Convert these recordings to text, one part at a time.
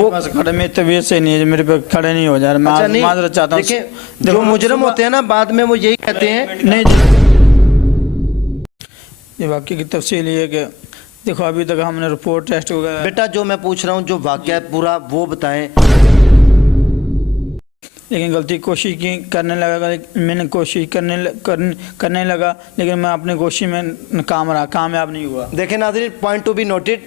वो खड़े में तबीयत से नहीं है, मेरे पे खड़े नहीं हो जा रहे। अच्छा, मैं माजरत चाहता हूँ। देखिए जो मुजरम होते हैं ना बाद में वो यही कहते हैं। नहीं ये वाकई की तफसील ये है कि देखो अभी तक हमने रिपोर्ट टेस्ट वगैरह। बेटा जो मैं पूछ रहा हूँ जो वाकया है पूरा वो बताएं। लेकिन गलती कोशिश की करने लगा, मैंने कोशिश करने लगा, लेकिन मैं अपनी कोशिश में नाकाम रहा, कामयाब नहीं हुआ। देखें नाज़रीन, पॉइंट टू बी नोटेड।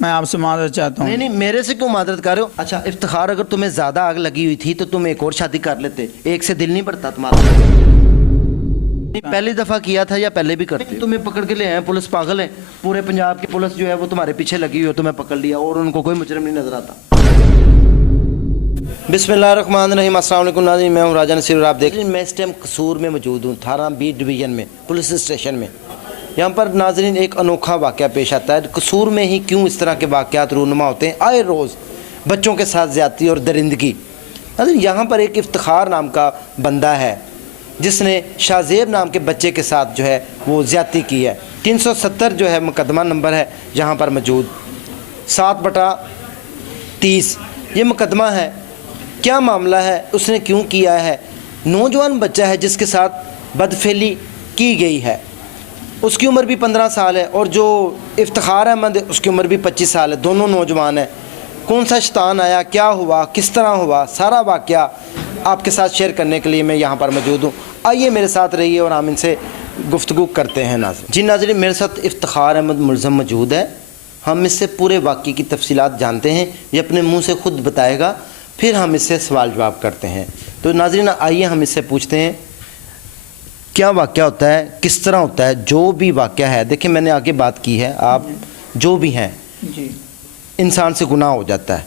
मैं आपसे माजरत चाहता हूँ। नहीं मेरे से क्यों माजरत कर रहे हो? अच्छा इफ्तिखार, अगर तुम्हें ज़्यादा आग लगी हुई थी तो तुम एक और शादी कर लेते, एक से दिल नहीं पड़ता तुम्हारा? पहली दफ़ा किया था या पहले भी करते? तुम्हें पकड़ के ले आए, पुलिस पागल है, पूरे पंजाब की पुलिस जो है वो तुम्हारे पीछे लगी हुई है, तुम्हें पकड़ लिया और उनको कोई मुजरिम नहीं नजर आता। बिस्मिल्लाहिर्रहमानिर्रहीम, अस्सलाम वालेकुम नाज़रीन, मैं हूँ राजा नसीर और आप देख रहे हैं। मैं इस टाइम कसूर में मौजूद हूँ, थाना बी डिवीज़न में, पुलिस स्टेशन में। यहाँ पर नाज़रीन एक अनोखा वाक़या पेश आता है। कसूर में ही क्यों इस तरह के वाक़यात रूनुमा होते हैं आए रोज़, बच्चों के साथ ज़्यादती और दरिंदगी। नाज़रीन यहाँ पर एक इफ्तिखार नाम का बंदा है जिसने शाहज़ेब नाम के बच्चे के साथ जो है वो ज़्यादती की है। 370 जो है मुकदमा नंबर है यहाँ पर मौजूद, 7/30 ये मुकदमा है। क्या मामला है, उसने क्यों किया है? नौजवान बच्चा है जिसके साथ बदफेली की गई है, उसकी उम्र भी 15 साल है और जो इफ्तिखार अहमद है उसकी उम्र भी 25 साल है, दोनों नौजवान हैं। कौन सा शैतान आया, क्या हुआ, किस तरह हुआ, सारा वाक़या आपके साथ शेयर करने के लिए मैं यहाँ पर मौजूद हूँ। आइए मेरे साथ रहिए और हम इनसे गुफ्तगू करते हैं। नाज़रीन जी, नाज़रीन मेरे साथ इफ्तिखार अहमद मुलज़म मौजूद है। हम इससे पूरे वाक़ये की तफसीलात जानते हैं, ये अपने मुँह से ख़ुद बताएगा, फिर हम इससे सवाल जवाब करते हैं। तो नाज़रीन आइए हम इससे पूछते हैं क्या वाक़या होता है, किस तरह होता है जो भी वाक़या है। देखिए मैंने आगे बात की है, आप जो भी हैं जी, इंसान से गुनाह हो जाता है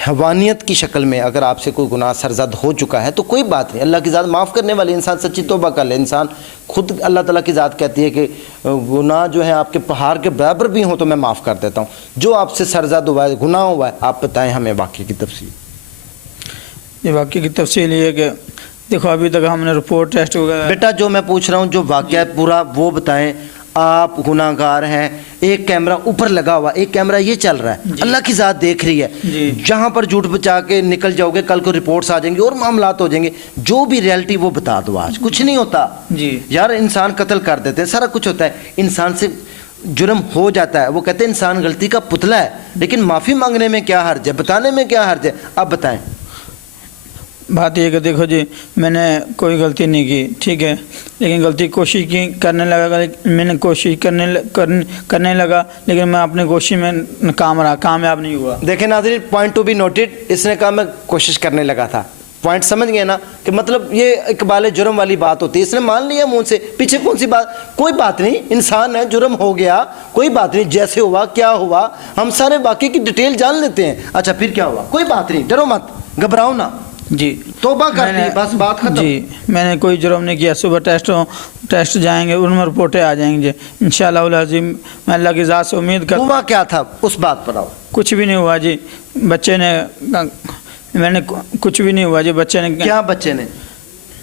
हवानियत की शक्ल में। अगर आपसे कोई गुनाह सरजद हो चुका है तो कोई बात नहीं, अल्लाह की ज़ात माफ़ करने वाली, इंसान सच्ची तौबा कर ले। इंसान खुद अल्लाह ताला की ज़ात कहती है कि गुनाह जो है आपके पहाड़ के बराबर भी हों तो मैं माफ़ कर देता हूँ। जो आपसे सरजद हुआ है, गुनाह हुआ है, आप बताएं हमें वाक़ये की तफसील। ये वाक़ये की तफसील ये है कि देखो अभी तक हमने रिपोर्ट टेस्ट वगैरह। बेटा जो मैं पूछ रहा हूँ जो वाक़या है पूरा वो बताएं। आप गुनाहगार हैं, एक कैमरा ऊपर लगा हुआ, एक कैमरा ये चल रहा है, अल्लाह की ज़ात देख रही है। जहाँ पर झूठ बचा के निकल जाओगे कल को रिपोर्ट्स आ जाएंगी और मामलात हो जाएंगे। जो भी रियलिटी वो बता दो, आज कुछ नहीं होता जी यार, इंसान कत्ल कर देते हैं, सारा कुछ होता है, इंसान से जुर्म हो जाता है। वो कहते हैं इंसान गलती का पुतला है, लेकिन माफ़ी मांगने में क्या हर्ज है, बताने में क्या हर्ज है? आप बताएं। बात ये कि देखो जी, मैंने कोई गलती नहीं की, ठीक है, लेकिन गलती कोशिश की करने लगा, मैंने कोशिश करने लगा, लेकिन मैं अपनी कोशिश में नाकाम रहा, कामयाब नहीं हुआ। देखें नाज़रीन, पॉइंट टू बी नोटेड, इसने कहा मैं कोशिश करने लगा था। पॉइंट समझ गए ना कि मतलब ये इकबाल जुर्म वाली बात होती है। इसने मान लिया मुँह से, पीछे कौन सी बात? कोई बात नहीं, इंसान है, जुर्म हो गया, कोई बात नहीं, जैसे हुआ क्या हुआ हम सारे वाक़ये की डिटेल जान लेते हैं। अच्छा फिर क्या हुआ? कोई बात नहीं, डरो मत, घबराओ ना जी, तौबा कर दी, बस बात खत्म। जी मैंने कोई जुर्म नहीं किया। सुबह टेस्ट जाएंगे, उनमें रिपोर्टें आ जाएंगी इंशाअल्लाह अज़ीम। मैं अल्लाह की ज़ात से उम्मीद कर। हुआ क्या था उस बात पर आओ। कुछ भी नहीं हुआ जी, बच्चे ने, मैंने कुछ भी नहीं हुआ जी। बच्चे ने क्या? बच्चे ने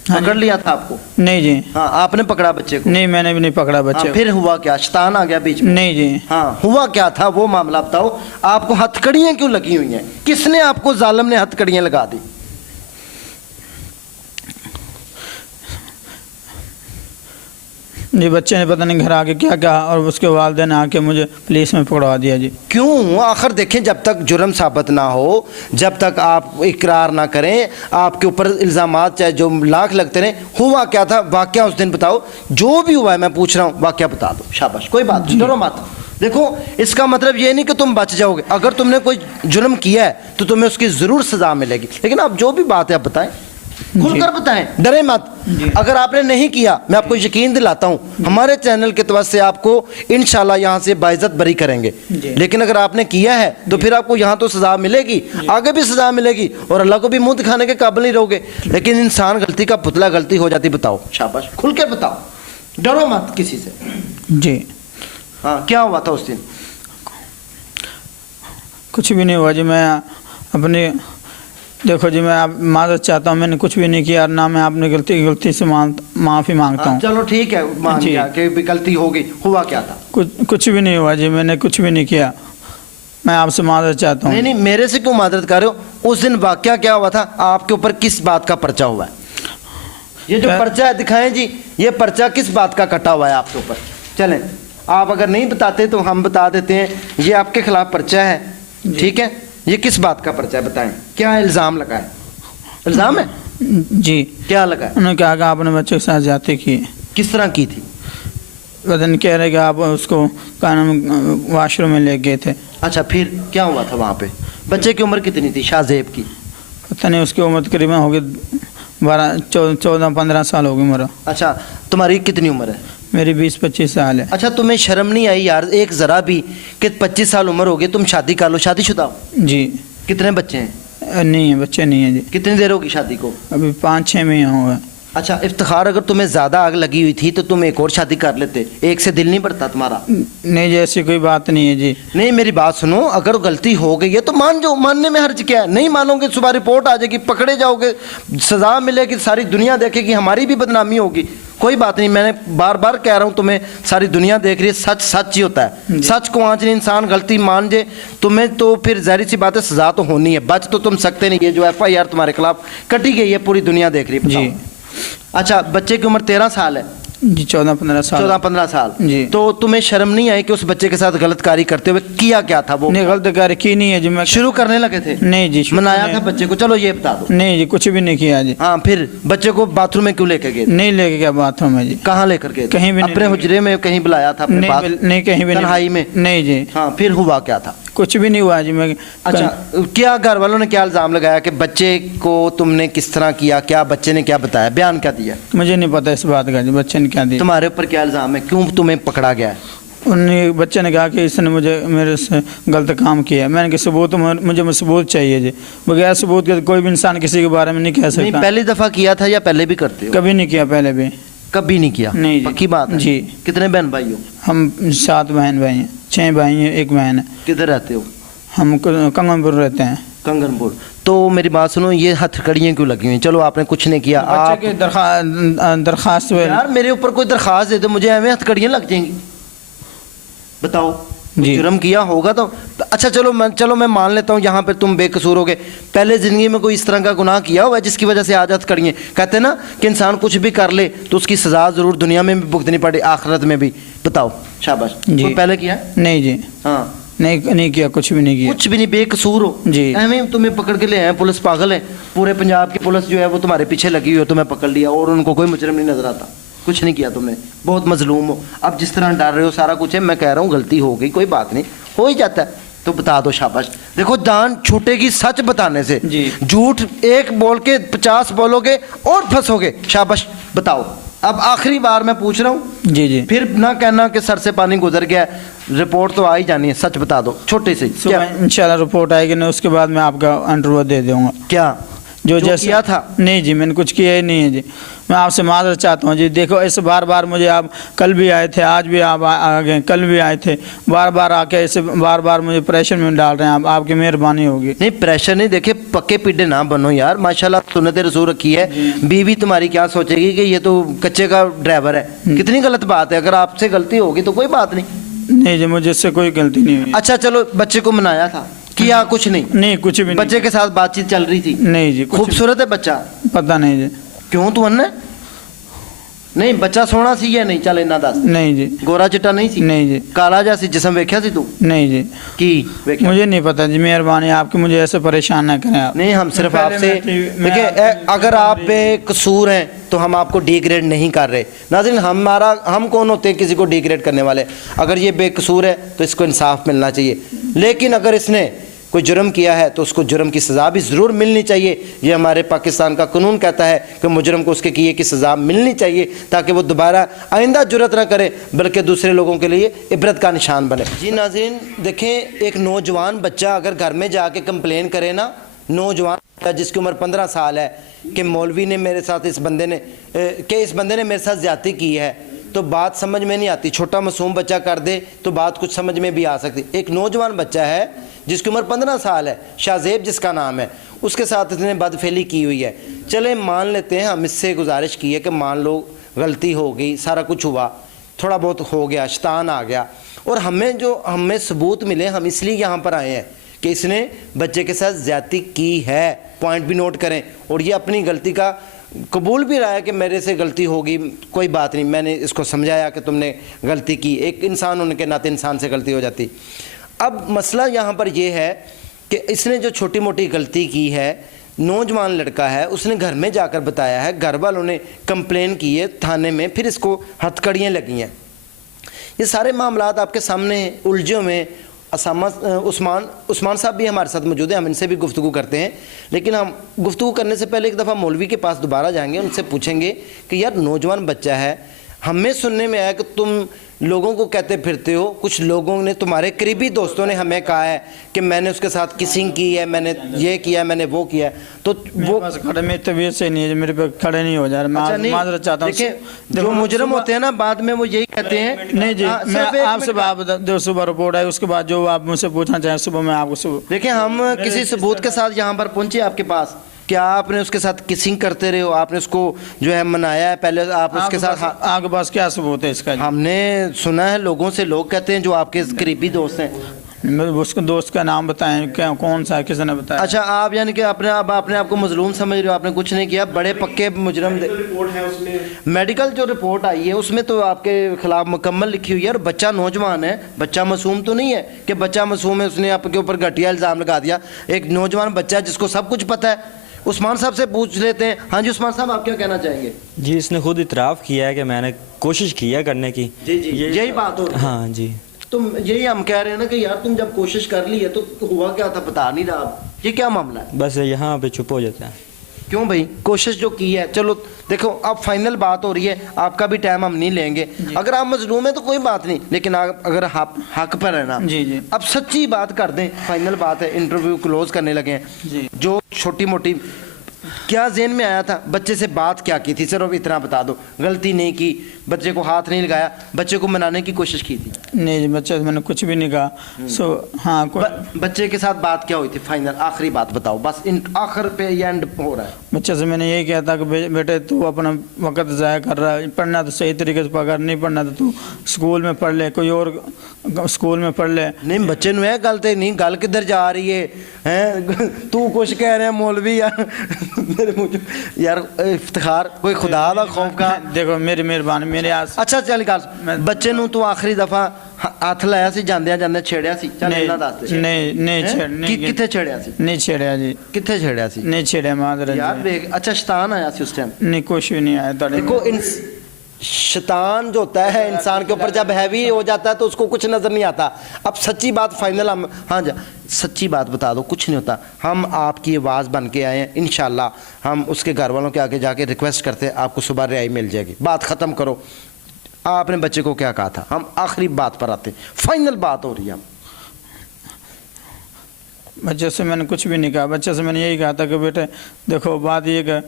पकड़ लिया था आपको? नहीं जी। हाँ आपने पकड़ा बच्चे को? नहीं मैंने भी नहीं पकड़ा बच्चे को। फिर हुआ क्या? शैतान आ गया बीच में? नहीं जी। हाँ हुआ क्या था वो मामला बताओ। आपको हथकड़ियाँ क्यों लगी हुई हैं? किसने आपको, जालिम ने हथकड़ियाँ लगा दी? जी बच्चे ने पता नहीं घर आके क्या कहा और उसके वालिदैन ने आके मुझे पुलिस में पकड़वा दिया जी। क्यों? आखिर देखें, जब तक जुर्म साबित ना हो, जब तक आप इकरार ना करें, आपके ऊपर इल्ज़ामात चाहे जो लाख लगते रहें। हुआ क्या था वाक़या उस दिन बताओ, जो भी हुआ है मैं पूछ रहा हूँ, वाक़या बता दो। शाबाश, कोई बात नहीं, डरो मत। देखो इसका मतलब ये नहीं कि तुम बच जाओगे, अगर तुमने कोई जुर्म किया है तो तुम्हें उसकी ज़रूर सज़ा मिलेगी, लेकिन आप जो भी बात है आप बताएं, खुलकर बताएं, डरे मत। अगर आपने नहीं किया, मैं आपको यकीन दिलाता हूं हमारे चैनल के तरफ से आपको इंशाल्लाह यहां से बाइज्जत बरी करेंगे। लेकिन अगर आपने किया है तो फिर आपको यहां तो सजा मिलेगी, आगे भी सजा मिलेगी और अल्लाह को भी मुंह दिखाने के काबिल नहीं रहोगे। लेकिन इंसान गलती का पुतला, गलती हो जाती, बताओ। शाबाश, खुलकर बताओ, डरो मत किसी से। जी हाँ क्या हुआ था उस दिन? कुछ भी नहीं हुआ जी। मैं अपने, देखो जी मैं आप माजरत चाहता हूँ, मैंने कुछ भी नहीं किया, ना मैं अपनी गलती से माफ़ी मांगता हूँ। चलो ठीक है, मान गया कि गलती हो गई। हुआ क्या था? कुछ भी नहीं हुआ जी, मैंने कुछ भी नहीं किया। मैं आपसे माजरत चाहता हूँ। नहीं नहीं, मेरे से क्यों मादरत कर रहे हो? उस दिन वाकया क्या हुआ था? आपके ऊपर किस बात का पर्चा हुआ है? ये जो पर्चा है दिखाएं जी, ये पर्चा किस बात का कटा हुआ है आपके ऊपर? चलें, आप अगर नहीं बताते तो हम बता देते हैं। ये आपके खिलाफ पर्चा है, ठीक है? ये किस बात का पर्चा है बताएं, क्या इल्ज़ाम लगा है? इल्ज़ाम है जी, क्या लगा है? उन्होंने कहा कि आपने बच्चे के साथ जाते किए। किस तरह की थी? पता नहीं, कह रहे कि आप उसको क्या नाम वाशरूम में ले गए थे। अच्छा, फिर क्या हुआ था वहाँ पे? बच्चे की उम्र कितनी थी शाहजेब की? पता नहीं, उसकी उम्र तकरीबन होगी 14-15 साल होगी उम्र। अच्छा, तुम्हारी कितनी उम्र है? मेरी 20-25 साल है। अच्छा, तुम्हें शर्म नहीं आई यार एक ज़रा भी कि 25 साल उम्र हो गई, तुम शादी कर लो, शादीशुदा हो? जी। कितने बच्चे हैं? नहीं है, बच्चे नहीं है जी। कितनी देर होगी शादी को? अभी 5-6 महीने हुए। अच्छा इफ्तिखार, अगर तुम्हें ज़्यादा आग लगी हुई थी तो तुम एक और शादी कर लेते, एक से दिल नहीं बढ़ता तुम्हारा? नहीं जी, ऐसी कोई बात नहीं है जी। नहीं, मेरी बात सुनो, अगर गलती हो गई है तो मान जाओ, मानने में हर्ज क्या है? नहीं मानोगे सुबह रिपोर्ट आ जाएगी, पकड़े जाओगे, सज़ा मिलेगी, सारी दुनिया देखेगी, हमारी भी बदनामी होगी। कोई बात नहीं, मैंने बार बार कह रहा हूँ तुम्हें, सारी दुनिया देख रही है, सच सच ही होता है। सच को आज नहीं, इंसान गलती मान जाए तुम्हें तो फिर ज़ाहिर सी बात है सज़ा तो होनी है, बच तो तुम सकते नहीं। ये जो FIR तुम्हारे खिलाफ कटी गई है पूरी दुनिया देख रही है। जी। अच्छा, बच्चे की उम्र 13 साल है जी, 14-15 साल। 14-15 साल जी। तो तुम्हें शर्म नहीं आई कि उस बच्चे के साथ गलत कार्य करते हुए? किया क्या था वो? नहीं, गलत कार्य की नहीं है जी। मैं शुरू करने लगे थे? नहीं जी, शुरू मनाया नहीं। था बच्चे को? चलो ये बता दो। नहीं जी, कुछ भी नहीं किया जी। हाँ, फिर बच्चे को बाथरूम में क्यों लेके गए? नहीं लेके गया बाथरूम में जी। कहाँ लेकर गए? कहीं भी नहीं अपने लेके हुजरे में कहीं बुलाया था अपने पास? नहीं, कहीं भी तन्हाई में? नहीं जी। हाँ, फिर हुआ क्या था? कुछ भी नहीं हुआ जी। मैं अच्छा, क्या घर वालों ने क्या इल्ज़ाम लगाया कि बच्चे को तुमने किस तरह किया? क्या बच्चे ने क्या बताया, बयान क्या दिया? मुझे नहीं पता इस बात का जी, बच्चे ने क्या दिया। तुम्हारे ऊपर क्या इल्ज़ाम है, क्यों तुम्हें पकड़ा गया है? उन्होंने बच्चे ने कहा कि इसने मेरे से गलत काम किया। मैंने कहा सबूत, मुझे सबूत चाहिए जी। बगैर सबूत के कोई भी इंसान किसी के बारे में नहीं कह नहीं, सकता। पहली दफ़ा किया था या पहले भी करते हो? कभी नहीं किया, पहले भी कभी नहीं किया? नहीं जी। पक्की बात है? जी। कितने बहन भाई हो? हम 7 बहन भाई हैं, 6 भाई हैं, 1 बहन है। किधर रहते हो? हम कंगनपुर रहते हैं। कंगनपुर। तो मेरी बात सुनो, ये हथकड़ियाँ क्यों लगी हुई? चलो आपने कुछ नहीं किया, आप बच्चे की दरखास्त यार मेरे ऊपर कोई दरखास्त दे दो, मुझे ऐਵੇਂ हथकड़ियाँ लग जाएंगी? बताओ, जी। जुर्म किया होगा तो अच्छा, चलो मैं मान लेता हूँ यहाँ पे तुम बेकसूर हो गए। पहले ज़िंदगी में कोई इस तरह का गुनाह किया हुआ है जिसकी वजह से आज हथकड़ियाँ? कहते हैं ना कि इंसान कुछ भी कर ले तो उसकी सज़ा ज़रूर दुनिया में भी भुगतनी पड़े, आखिरत में भी। बताओ, शाबाश। जी। कोई पहले किया? नहीं जी। हाँ, नहीं किया, कुछ भी नहीं किया। कुछ भी नहीं, बेकसूर हो जी। ऐਵੇਂ तुम्हें पकड़ के ले आए, पुलिस पागल है, पूरे पंजाब की पुलिस जो है वो तुम्हारे पीछे लगी हुई है, तुम्हें पकड़ लिया और उनको कोई मुजरिम नहीं नजर आता। कुछ नहीं किया तुमने, बहुत मजलूम हो। अब जिस तरह डर रहे हो सारा कुछ है, मैं कह रहा हूँ गलती हो गई, कोई बात नहीं, हो ही जाता है, तो बता दो, शाबाश। देखो, जान छूटेगी सच बताने से, जी। झूठ एक बोल के 50 बोलोगे और फंसोगे। शाबाश, बताओ। अब आखिरी बार मैं पूछ रहा हूँ, जी जी। फिर ना कहना कि सर से पानी गुजर गया, रिपोर्ट तो आ ही जानी है, सच बता दो छोटे से। क्या सुबह इंशाल्लाह रिपोर्ट आएगी ना, उसके बाद मैं आपका इंटरव्यू दे दूंगा। क्या जो जैसे किया था? नहीं जी, मैंने कुछ किया ही नहीं है जी। मैं आपसे माजरत चाहता हूँ जी। देखो, ऐसे बार बार मुझे आप कल भी आए थे, आज भी आप आ गए, कल भी आए थे, बार बार आके ऐसे बार बार मुझे प्रेशर में डाल रहे हैं आप। आपकी मेहरबानी होगी। नहीं, प्रेशर नहीं, देखे पक्के पिड्डे ना बनो यार, माशाल्लाह सुन्नत रसूल रखी है। बीवी तुम्हारी क्या सोचेगी कि ये तो कच्चे का ड्राइवर है? कितनी गलत बात है। अगर आपसे गलती होगी तो कोई बात नहीं। नहीं जी, मुझे इससे कोई गलती नहीं हुई। अच्छा चलो, बच्चे को मनाया था, किया कुछ नहीं? नहीं, कुछ भी नहीं। बच्चे के साथ बातचीत चल रही थी? नहीं जी। खूबसूरत है बच्चा? पता नहीं जी। क्यों तू अन्ना? नहीं, बच्चा सोना सी या नहीं? चल इन्ना दस। नहीं जी। गोरा चिट्टा नहीं सी? नहीं जी। काला जैसी जिसम वेख्या सी तू? नहीं जी। की वेख्या? मुझे नहीं पता जी, मेहरबानी आपकी, मुझे ऐसे परेशान ना करें आप। नहीं, हम सिर्फ पहले आपसे देखिए, अगर आप बेकसूर हैं तो हम आपको डिग्रेड नहीं कर रहे। नाज़रीन, हम कौन होते हैं किसी को डिग्रेड करने वाले? अगर ये बेकसूर है तो इसको इंसाफ मिलना चाहिए, लेकिन अगर इसने कोई जुर्म किया है तो उसको जुर्म की सज़ा भी ज़रूर मिलनी चाहिए। ये हमारे पाकिस्तान का कानून कहता है कि मुजरम को उसके किए की सज़ा मिलनी चाहिए, ताकि वो दोबारा आइंदा जुर्रत ना करे, बल्कि दूसरे लोगों के लिए इबरत का निशान बने। जी नाज़रीन, देखें, एक नौजवान बच्चा अगर घर में जाके कंप्लेन करे ना, नौजवान जिसकी उम्र 15 साल है, कि मौलवी ने मेरे साथ इस बंदे ने मेरे साथ ज़्यादती की है, तो बात समझ में नहीं आती। छोटा मासूम बच्चा कर दे तो बात कुछ समझ में भी आ सकती। एक नौजवान बच्चा है जिसकी उम्र 15 साल है, शाहजेब जिसका नाम है, उसके साथ इसने बदफेली की हुई है। चले मान लेते हैं, हम इससे गुजारिश की है कि मान लो गलती हो गई, सारा कुछ हुआ, थोड़ा बहुत हो गया, शैतान आ गया, اور ہمیں ثبوت ملے, ہم اس لیے یہاں پر آئے ہیں کہ اس نے بچے کے ساتھ زیادتی کی ہے, پوائنٹ بھی نوٹ کریں, اور یہ اپنی غلطی کا قبول بھی رہا ہے کہ میرے سے غلطی ہوگی, کوئی بات نہیں, میں نے اس کو سمجھایا کہ تم نے غلطی کی, ایک انسان ہونے کے ناطے انسان سے غلطی ہو جاتی. اب مسئلہ یہاں پر یہ ہے کہ اس نے جو چھوٹی موٹی غلطی کی ہے, نوجوان لڑکا ہے, اس نے گھر میں جا کر بتایا ہے, گھر والوں نے کمپلین کی ہے تھانے میں, پھر اس کو ہتھکڑیاں لگی ہیں. یہ سارے معاملات آپ کے سامنے ہیں, الجھے ہوئے. عثمان صاحب بھی ہمارے ساتھ موجود ہیں, ہم ان سے بھی گفتگو کرتے ہیں, لیکن ہم گفتگو کرنے سے پہلے ایک دفعہ مولوی کے پاس دوبارہ جائیں گے, ان سے پوچھیں گے کہ یار نوجوان بچہ ہے, ہمیں سننے میں آیا کہ تم لوگوں کو کہتے پھرتے ہو, کچھ لوگوں نے, تمہارے قریبی دوستوں نے ہمیں کہا ہے کہ میں نے اس کے ساتھ کسنگ کی ہے, میں نے یہ کیا ہے, میں نے وہ کیا ہے, تو وہ کھڑے میری طبیعت سے نہیں ہے, میرے پہ کھڑے نہیں ہو جا رہا, میں معذرت چاہتا ہوں. دیکھیں جو مجرم ہوتے ہیں نا بعد میں وہ یہی کہتے ہیں. نہیں جی, میں آپ سے صبح رپورٹ آئی, اس کے بعد جو آپ مجھ سے پوچھنا چاہیں صبح میں آپ کو. دیکھیں ہم کسی ثبوت کے ساتھ یہاں پر پہنچے آپ کے پاس, کیا آپ نے اس کے ساتھ کسنگ کرتے رہے ہو, آپ نے اس کو جو ہے منایا ہے, پہلے آپ اس کے ساتھ, آپ کے پاس کیا ثبوت ہے اس کا؟ ہم نے سنا ہے لوگوں سے, لوگ کہتے ہیں جو آپ کے قریبی دوست ہیں. اس کے دوست کا نام بتائیں, کون سا, کس نے بتایا؟ اچھا آپ یعنی کہ آپ نے آپ کو مظلوم سمجھ رہے ہو, آپ نے کچھ نہیں کیا, بڑے پکے مجرم. میڈیکل جو رپورٹ آئی ہے اس میں تو آپ کے خلاف مکمل لکھی ہوئی ہے, اور بچہ نوجوان ہے, بچہ معصوم تو نہیں ہے کہ بچہ معصوم ہے اس نے آپ کے اوپر گھٹیا الزام لگا دیا. ایک نوجوان بچہ ہے جس کو سب کچھ پتہ ہے. عثمان صاحب سے پوچھ لیتے ہیں. ہاں جی عثمان صاحب, آپ کیا کہنا چاہیں گے؟ جی اس نے خود اعتراف کیا ہے کہ میں نے کوشش کی ہے کرنے کی. جی یہی بات ہو رہی ہے. ہاں جی, تم یہی ہم کہہ رہے ہیں نا کہ یار تم جب کوشش کر لی ہے تو ہوا کیا تھا بتا نہیں رہا, یہ کیا معاملہ ہے؟ بس یہاں پہ چپ ہو جاتا ہے. کیوں بھائی, کوشش جو کی ہے, چلو دیکھو اب فائنل بات ہو رہی ہے, آپ کا بھی ٹائم ہم نہیں لیں گے. اگر آپ مظلوم ہیں تو کوئی بات نہیں, لیکن اگر آپ حق پر ہے نا, اب سچی بات کر دیں, فائنل بات ہے, انٹرویو کلوز کرنے لگے ہیں. جو چھوٹی موٹی کیا ذہن میں آیا تھا, بچے سے بات کیا کی تھی, صرف اتنا بتا دو. غلطی نہیں کی, بچے کو ہاتھ نہیں لگایا, بچے کو منانے کی کوشش کی تھی؟ نہیں جی, بچے سے میں نے کچھ بھی نہیں کہا. ہاں بچے کے ساتھ بات کیا ہوئی تھی فائنل, آخری بات بتاؤ بس, آخر پہ یہ اینڈ ہو رہا ہے. بچے سے میں نے یہی کہا تھا کہ بیٹے تو اپنا وقت ضائع کر رہا ہے, پڑھنا تو صحیح طریقے سے پکڑ, نہیں پڑھنا تو اسکول میں پڑھ لے, کوئی اور اسکول میں پڑھ لے. نہیں بچے نو ہے گل تے نہیں, گل کدھر جا رہی ہے, تو کچھ کہہ رہے ہیں مولوی یار, یار افتخار, کوئی خدا دا خوف کا. دیکھو میری مہربانی, میرے آس. اچھا چل گل, بچے نو تو آخری دفعہ ہاتھ لایا سی, جاندیاں جاندیاں چھیڑیا سی؟ نہیں کتنے چھیڑیا سی؟ نہیں چھیڑیا جی. کتنے چھیڑیا سی؟ نہیں چھیڑیا معذرت یار. اچھا شیطان آیا سی اس ٹائم؟ نہیں کچھ بھی نہیں آیا. دیکھو شیطان جو ہوتا ہے انسان کے اوپر جب ہیوی ہو جاتا ہے تو اس کو کچھ نظر نہیں آتا. اب سچی بات فائنل, ہم ہاں جا سچی بات بتا دو, کچھ نہیں ہوتا. ہم آپ کی آواز بن کے آئے ہیں, انشاءاللہ ہم اس کے گھر والوں کے آگے جا کے ریکویسٹ کرتے ہیں, آپ کو صبح رہائی مل جائے گی. بات ختم کرو, آپ نے بچے کو کیا کہا تھا, ہم آخری بات پر آتے ہیں, فائنل بات ہو رہی ہے. بچے سے میں نے کچھ بھی نہیں کہا. بچے سے میں نے یہی کہا تھا کہ بیٹے دیکھو بات یہ کہ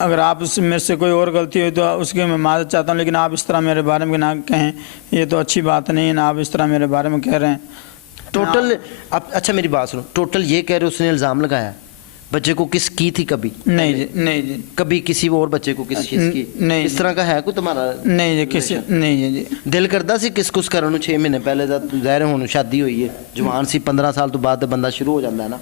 اگر آپ میرے سے کوئی اور غلطی ہوئی تو اس کی میں معذرت چاہتا ہوں, لیکن آپ اس طرح میرے بارے میں نہ کہیں, یہ تو اچھی بات نہیں ہے نا, آپ اس طرح میرے بارے میں کہہ رہے ہیں. ٹوٹل اچھا میری بات سنو, ٹوٹل یہ کہہ رہے اس نے الزام لگایا بچے کو کس کی تھی کبھی؟ نہیں جی, نہیں جی, کبھی کسی اور بچے کو کسی چیز کی نہیں, اس طرح کا ہے کوئی تمہارا؟ نہیں جی, کسی نہیں جی. دل کرتا سی کس کس کرنو 6 مہینے پہلے ظاہر ہونوں شادی ہوئی ہے, جوان سی 15 سال تو بعد بندہ شروع ہو جاتا ہے نا؟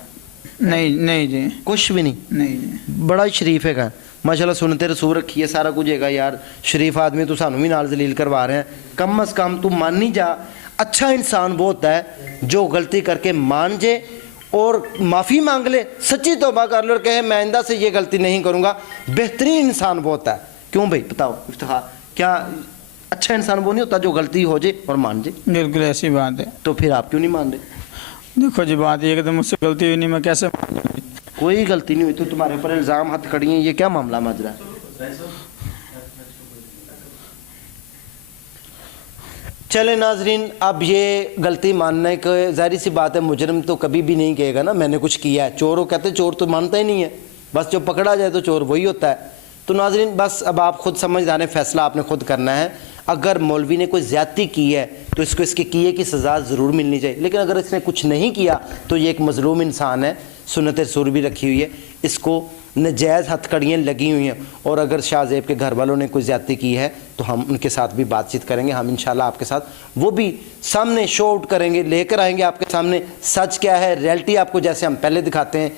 نہیں جی, کچھ بھی نہیں. نہیں جی, بڑا شریف ہے, ماشاءاللہ سنتے رسول رکھی ہے, سارا کچھ ہے گا. یار شریف آدمی تو سانوں بھی نال ذلیل کروا رہے ہیں. کم از کم تو مان نہیں جا. اچھا انسان وہ ہوتا ہے جو غلطی کر کے مان جے اور معافی مانگ لے, سچی توبہ کر لے اور کہے میں آئندہ سے یہ غلطی نہیں کروں گا. بہترین انسان وہ ہوتا ہے. کیوں بھائی بتاؤ افتخار, کیا اچھا انسان وہ نہیں ہوتا جو غلطی ہو جائے اور مان جائے؟ بالکل ایسی بات ہے. تو پھر آپ کیوں نہیں مان رہے؟ دیکھو جی بات یہ کہ مجھ سے غلطی ہوئی نہیں, میں کیسے؟ کوئی غلطی نہیں ہوئی تو تمہارے اوپر الزام ہاتھ کھڑی ہیں, یہ کیا معاملہ ماجرا ہے؟ چلے ناظرین, اب یہ غلطی ماننے کا ظاہری سی بات ہے, مجرم تو کبھی بھی نہیں کہے گا نا میں نے کچھ کیا ہے. چور وہ کہتے چور تو مانتا ہی نہیں ہے, بس جو پکڑا جائے تو چور وہی ہوتا ہے. تو ناظرین بس اب آپ خود سمجھدار ہیں, فیصلہ آپ نے خود کرنا ہے. اگر مولوی نے کوئی زیادتی کی ہے تو اس کو اس کے کیے کی سزا ضرور ملنی چاہیے, لیکن اگر اس نے کچھ نہیں کیا تو یہ ایک مظلوم انسان ہے, سنت رسول بھی رکھی ہوئی ہے, اس کو نجائز ہتھ کڑیاں لگی ہوئی ہیں، اور اگر شاہ زیب کے گھر والوں نے کوئی زیادتی کی ہے تو ہم ان کے ساتھ بھی بات چیت کریں گے. ہم انشاءاللہ آپ کے ساتھ وہ بھی سامنے شو آؤٹ کریں گے، لے کر آئیں گے آپ کے سامنے سچ کیا ہے، ریئلٹی آپ کو جیسے ہم پہلے دکھاتے ہیں.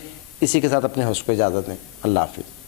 اسی کے ساتھ اپنے ہوسٹ کو اجازت دیں. اللہ حافظ.